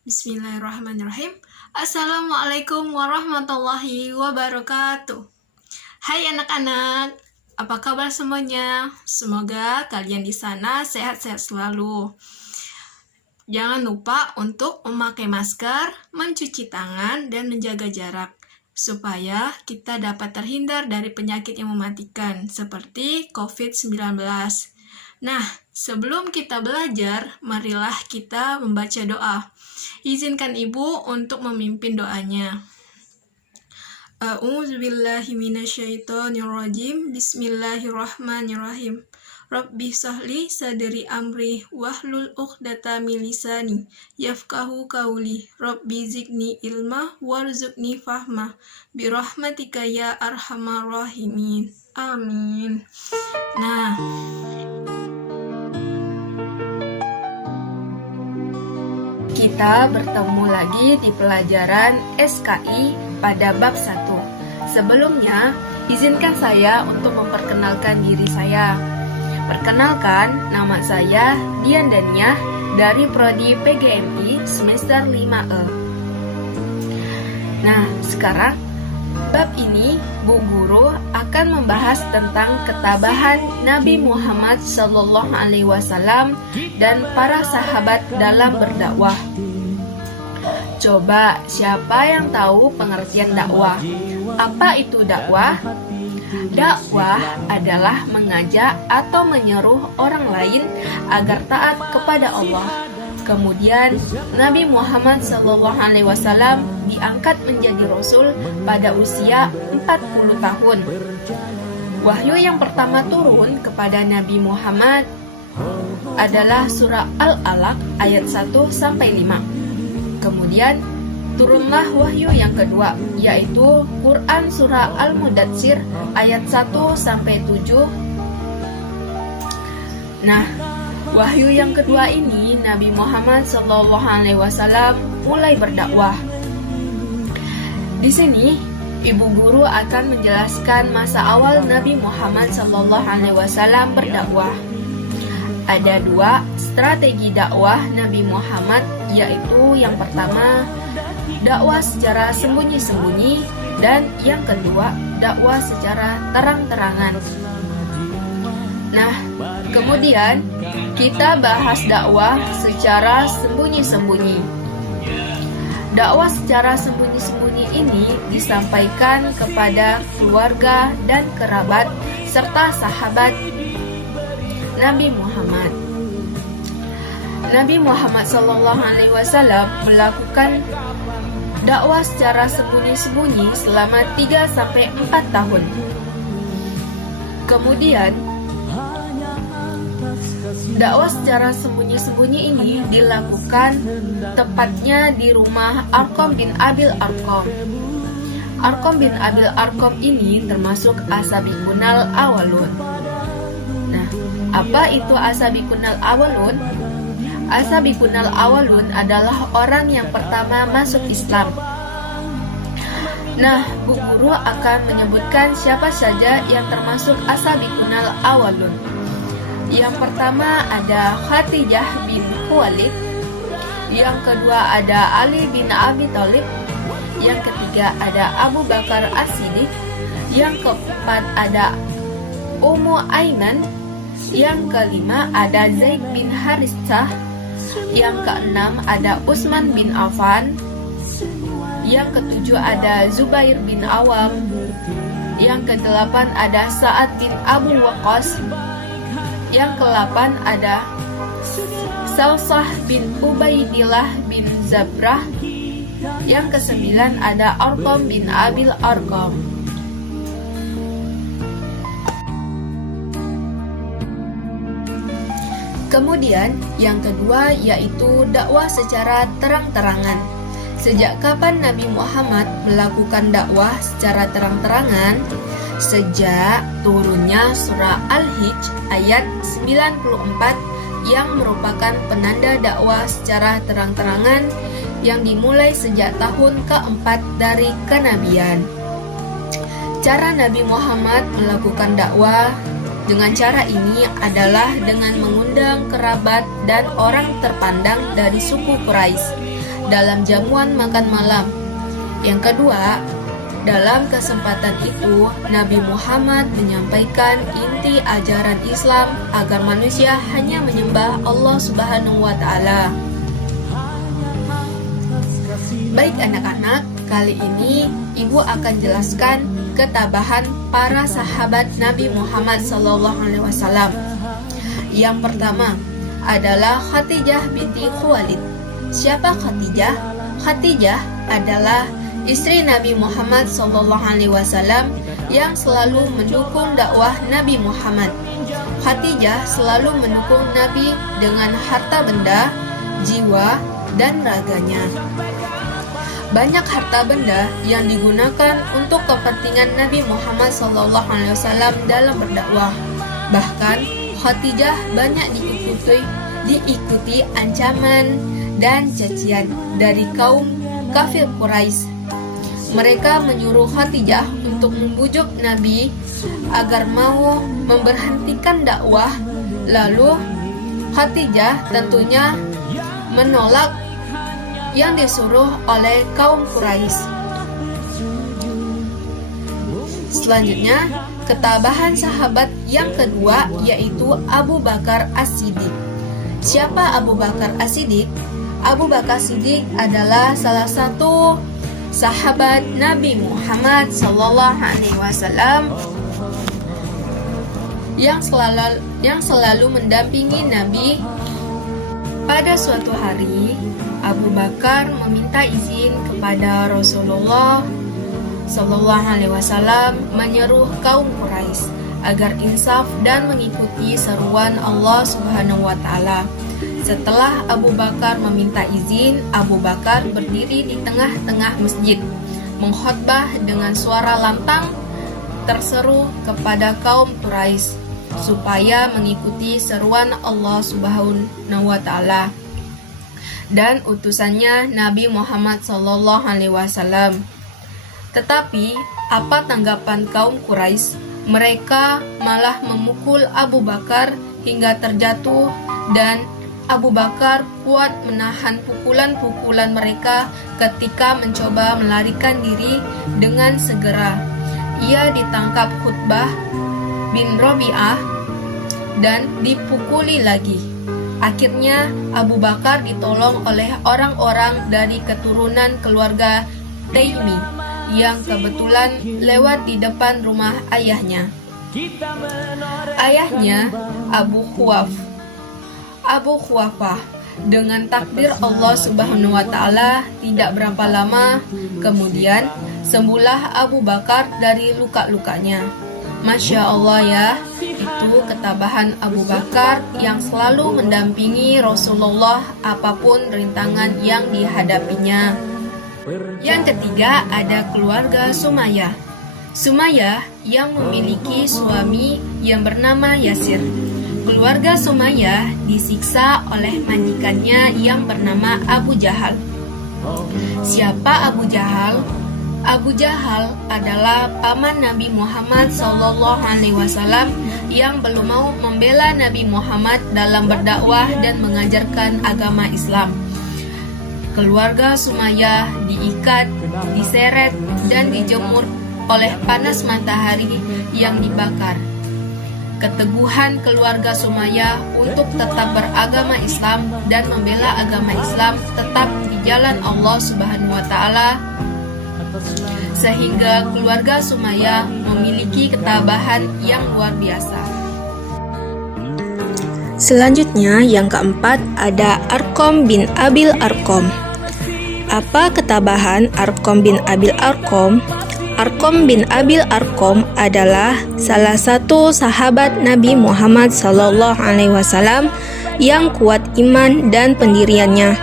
Bismillahirrahmanirrahim. Assalamualaikum warahmatullahi wabarakatuh. Hai anak-anak, apa kabar semuanya? Semoga kalian di sana sehat-sehat selalu. Jangan lupa untuk memakai masker, mencuci tangan, dan menjaga jarak supaya kita dapat terhindar dari penyakit yang mematikan seperti COVID-19. Nah, sebelum kita belajar, marilah kita membaca doa. Izinkan ibu untuk memimpin doanya. A'udzubillahi minasyaitonirrajim. Bismillahirrahmanirrahim. Rabbi sahli sadri amri wahlul 'uqdatam min lisani yafqahu qawli. Rabbi zidni ilma warzuqni fahma birahmatika ya arhamar rahimin. Amin. Nah, kita bertemu lagi di pelajaran SKI pada bab 1. Sebelumnya, izinkan saya untuk memperkenalkan diri saya. Perkenalkan, nama saya Dian Daniah dari Prodi PGMI semester 5E. Nah, sekarang bab ini Bu Guru akan membahas tentang ketabahan Nabi Muhammad SAW dan para sahabat dalam berdakwah. Coba siapa yang tahu pengertian dakwah? Apa itu dakwah? Dakwah adalah mengajak atau menyeru orang lain agar taat kepada Allah. Kemudian Nabi Muhammad SAW diangkat menjadi Rasul pada usia 40 tahun. Wahyu yang pertama turun kepada Nabi Muhammad adalah surah Al-Alaq ayat 1-5. Kemudian turunlah wahyu yang kedua, yaitu Quran surah Al-Mudatsir ayat 1-7. Nah, wahyu yang kedua ini Nabi Muhammad SAW mulai berdakwah. Di sini Ibu Guru akan menjelaskan masa awal Nabi Muhammad SAW berdakwah. Ada 2 strategi dakwah Nabi Muhammad, yaitu yang pertama dakwah secara sembunyi-sembunyi dan yang kedua dakwah secara terang-terangan. Nah, kemudian kita bahas dakwah secara sembunyi-sembunyi. Dakwah secara sembunyi-sembunyi ini disampaikan kepada keluarga dan kerabat serta sahabat Nabi Muhammad. Nabi Muhammad SAW melakukan dakwah secara sembunyi-sembunyi selama 3-4 tahun. Kemudian dakwah secara sembunyi-sembunyi ini dilakukan tepatnya di rumah Arqam bin Abil Arqam. Arqam bin Abil Arqam ini termasuk As-Sabiqunal Awwalun. Nah, apa itu As-Sabiqunal Awwalun? As-Sabiqunal Awwalun adalah orang yang pertama masuk Islam. Nah, Bu Guru akan menyebutkan siapa saja yang termasuk As-Sabiqunal Awwalun. Yang pertama ada Khadijah bin Khuwailid, yang kedua ada Ali bin Abi Thalib, yang ketiga ada Abu Bakar As-Siddiq, yang keempat ada Ummu Aiman, yang kelima ada Zaid bin Haritsah, yang keenam ada Utsman bin Affan, yang ketujuh ada Zubair bin Awam, yang kedelapan ada Sa'ad bin Abu Waqqas, yang ke-8 ada Salsah bin Ubaidillah bin Zabrah, yang ke-9 ada Arqam bin Abil Arqam. Kemudian yang kedua yaitu dakwah secara terang-terangan. Sejak kapan Nabi Muhammad melakukan dakwah secara terang-terangan? Sejak turunnya surah Al-Hijj ayat 94 yang merupakan penanda dakwah secara terang-terangan yang dimulai sejak tahun keempat dari kenabian. Cara Nabi Muhammad melakukan dakwah dengan cara ini adalah dengan mengundang kerabat dan orang terpandang dari suku Quraisy dalam jamuan makan malam. Yang kedua, dalam kesempatan itu Nabi Muhammad menyampaikan inti ajaran Islam agar manusia hanya menyembah Allah Subhanahu wa Ta'ala. Baik anak-anak, kali ini Ibu akan jelaskan ketabahan para sahabat Nabi Muhammad SAW. Yang pertama adalah Khadijah binti Khuwailid. Siapa Khadijah? Khadijah adalah istri Nabi Muhammad SAW yang selalu mendukung dakwah Nabi Muhammad. Khadijah selalu mendukung Nabi dengan harta benda, jiwa, dan raganya. Banyak harta benda yang digunakan untuk kepentingan Nabi Muhammad SAW dalam berdakwah. Bahkan Khadijah banyak diikuti ancaman dan cacian dari kaum kafir Quraisy. Mereka menyuruh Khadijah untuk membujuk Nabi agar mau memberhentikan dakwah. Lalu Khadijah tentunya menolak yang disuruh oleh kaum Quraisy. Selanjutnya, ketabahan sahabat yang kedua yaitu Abu Bakar As-Siddiq. Siapa Abu Bakar As-Siddiq? Abu Bakar As-Siddiq adalah salah satu sahabat Nabi Muhammad SAW yang selalu mendampingi Nabi. Pada suatu hari, Abu Bakar meminta izin kepada Rasulullah SAW menyeru kaum Quraisy agar insaf dan mengikuti seruan Allah Subhanahu wa Ta'ala. Setelah Abu Bakar meminta izin, Abu Bakar berdiri di tengah-tengah masjid, mengkhotbah dengan suara lantang terseru kepada kaum Quraisy supaya mengikuti seruan Allah Subhanahu wa Ta'ala dan utusannya Nabi Muhammad SAW. Tetapi apa tanggapan kaum Quraisy? Mereka malah memukul Abu Bakar hingga terjatuh, dan Abu Bakar kuat menahan pukulan-pukulan mereka ketika mencoba melarikan diri. Dengan segera ia ditangkap Utbah bin Rabi'ah dan dipukuli lagi. Akhirnya Abu Bakar ditolong oleh orang-orang dari keturunan keluarga Taimi yang kebetulan lewat di depan rumah ayahnya. Ayahnya Abu Khuwafah. Dengan takdir Allah Subhanahu wa Ta'ala, tidak berapa lama kemudian sembuhlah Abu Bakar dari luka-lukanya. Masya Allah ya, itu ketabahan Abu Bakar yang selalu mendampingi Rasulullah apapun rintangan yang dihadapinya. Yang ketiga ada keluarga Sumayyah. Sumayyah yang memiliki suami yang bernama Yasir. Keluarga Sumayyah disiksa oleh majikannya yang bernama Abu Jahal. Siapa Abu Jahal? Abu Jahal adalah paman Nabi Muhammad SAW yang belum mau membela Nabi Muhammad dalam berdakwah dan mengajarkan agama Islam. Keluarga Sumayyah diikat, diseret, dan dijemur oleh panas matahari yang dibakar. Keteguhan keluarga Sumayyah untuk tetap beragama Islam dan membela agama Islam tetap di jalan Allah Subhanahu wa Ta'ala, sehingga keluarga Sumayyah memiliki ketabahan yang luar biasa. Selanjutnya yang keempat ada Arqam bin Abil Arqam. Apa ketabahan Arqam bin Abil Arqam? Arqam bin Abil Arqam adalah salah satu sahabat Nabi Muhammad SAW yang kuat iman dan pendiriannya.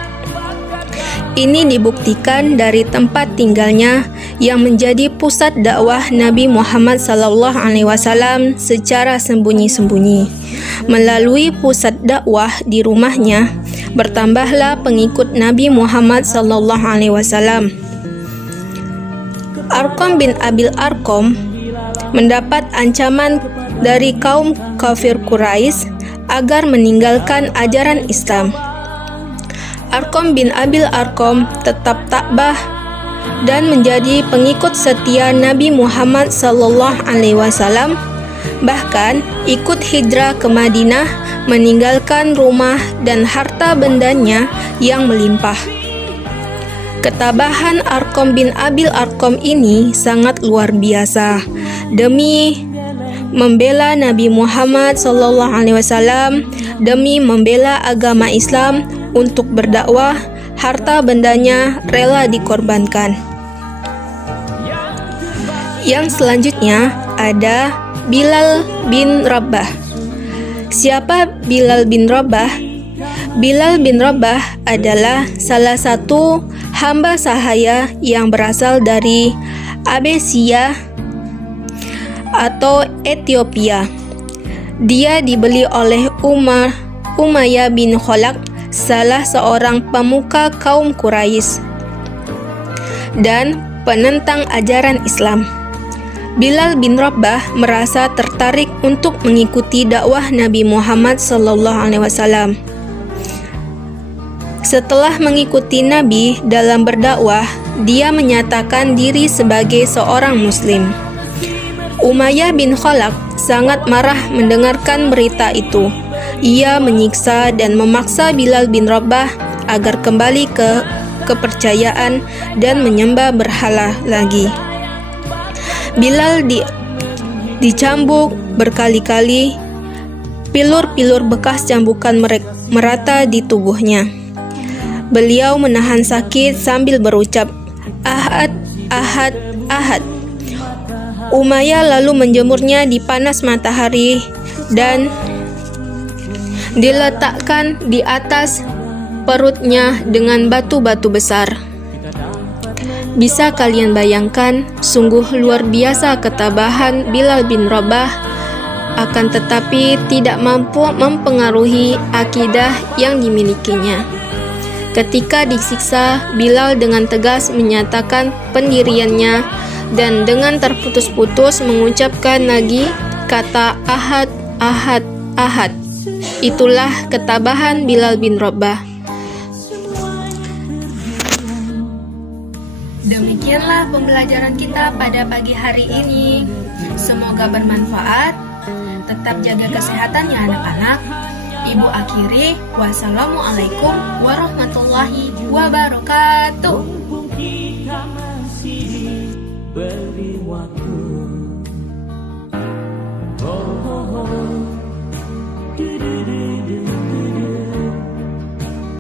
Ini dibuktikan dari tempat tinggalnya yang menjadi pusat dakwah Nabi Muhammad SAW secara sembunyi-sembunyi. Melalui pusat dakwah di rumahnya, bertambahlah pengikut Nabi Muhammad SAW. Arqam bin Abil Arqam mendapat ancaman dari kaum kafir Quraisy agar meninggalkan ajaran Islam. Arkom bin Abil Arkom tetap takbah dan menjadi pengikut setia Nabi Muhammad SAW, bahkan ikut hijrah ke Madinah, meninggalkan rumah dan harta bendanya yang melimpah. Ketabahan Arkom bin Abil Arkom ini sangat luar biasa demi membela Nabi Muhammad SAW, demi membela agama Islam untuk berdakwah. Harta bendanya rela dikorbankan. Yang selanjutnya ada Bilal bin Rabah. Siapa Bilal bin Rabah? Bilal bin Rabah adalah salah satu hamba sahaya yang berasal dari Abesia atau Ethiopia. Dia dibeli oleh Umayyah bin Khalaf, salah seorang pemuka kaum Quraisy dan penentang ajaran Islam. Bilal bin Rabah merasa tertarik untuk mengikuti dakwah Nabi Muhammad SAW. Setelah mengikuti Nabi dalam berdakwah, dia menyatakan diri sebagai seorang Muslim. Umayyah bin Khalaf sangat marah mendengarkan berita itu. Ia menyiksa dan memaksa Bilal bin Rabah agar kembali ke kepercayaan dan menyembah berhala lagi. Bilal dicambuk berkali-kali, pilur-pilur bekas cambukan merata di tubuhnya. Beliau menahan sakit sambil berucap, "Ahad, Ahad, Ahad." Umayyah lalu menjemurnya di panas matahari dan diletakkan di atas perutnya dengan batu-batu besar. Bisa kalian bayangkan, sungguh luar biasa ketabahan Bilal bin Rabah, akan tetapi tidak mampu mempengaruhi akidah yang dimilikinya. Ketika disiksa, Bilal dengan tegas menyatakan pendiriannya dan dengan terputus-putus mengucapkan lagi kata Ahad, Ahad, Ahad. Itulah ketabahan Bilal bin Rabah. Demikianlah pembelajaran kita pada pagi hari ini. Semoga bermanfaat. Tetap jaga kesehatan ya anak-anak. Ibu akhiri, wassalamualaikum warahmatullahi wabarakatuh. Beri waktu. Oh, oh, oh.